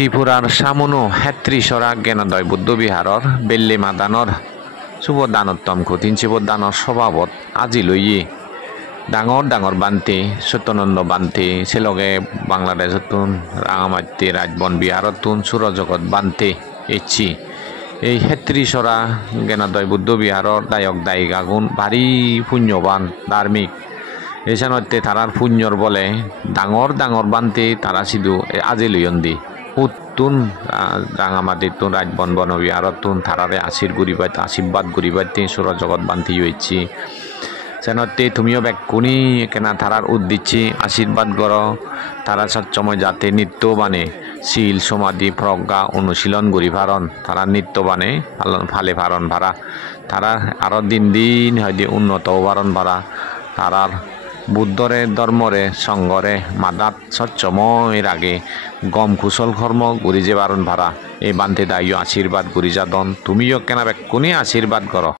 ত্রিপুরার সামনো হেত্রিসরা জ্ঞানোদয় বুদ্ধবিহারর বেল্লি মাদানর সুবদানোত্তম তিনচিবদানর স্বভাবত আজি লইয়ে ডাঙর ডাঙর বান্তি সত্যানন্দ বান্তি সেলগে বাংলাদেশতুন রাঙামাটি রাজবন বিহারতুন সুরজগত বান্তি ইচ্ছি এই হেত্রিসরা জ্ঞানোদয় বুদ্ধবিহারর দায়ক দায়িকাগুন ভারী পুণ্যবান ধার্মিক এসানতে তারার পুণ্যর বলে ডাঙর ডাঙর বান্তি তারা সিধু আজি লইয়ন্দি উত্তুন রাঙামাটিতুন রাজবন বনবিহারতুন তারারে আশীর্বাদ গুরিবাইতে সুরজগত বান্তি হয়েছি সেনতে তুমিও ব্যাকুনি কেনা তারার উদ্দিচ্ছি আশীর্বাদ কর তারা সচ্চময় যাতে নিত্যবানে শিল সমাধি প্রজ্ঞা অনুশীলন করি ভারণ তারা নিত্যবানে ফালে ভারণ ভাড়া তারা আরো দিন দিন হয়তো উন্নত ভারণ ভাড়া তারার বুদ্ধরে ধর্মরে সঙ্গরে মাদাত সচ্চময়ের আগে গম কুশল কর্ম গুরি যে বারণ ভাড়া এই বান্ধে দায়ী আশীর্বাদ গুরি যাদন তুমিও কেনা ব্যাকুনি আশীর্বাদ কর।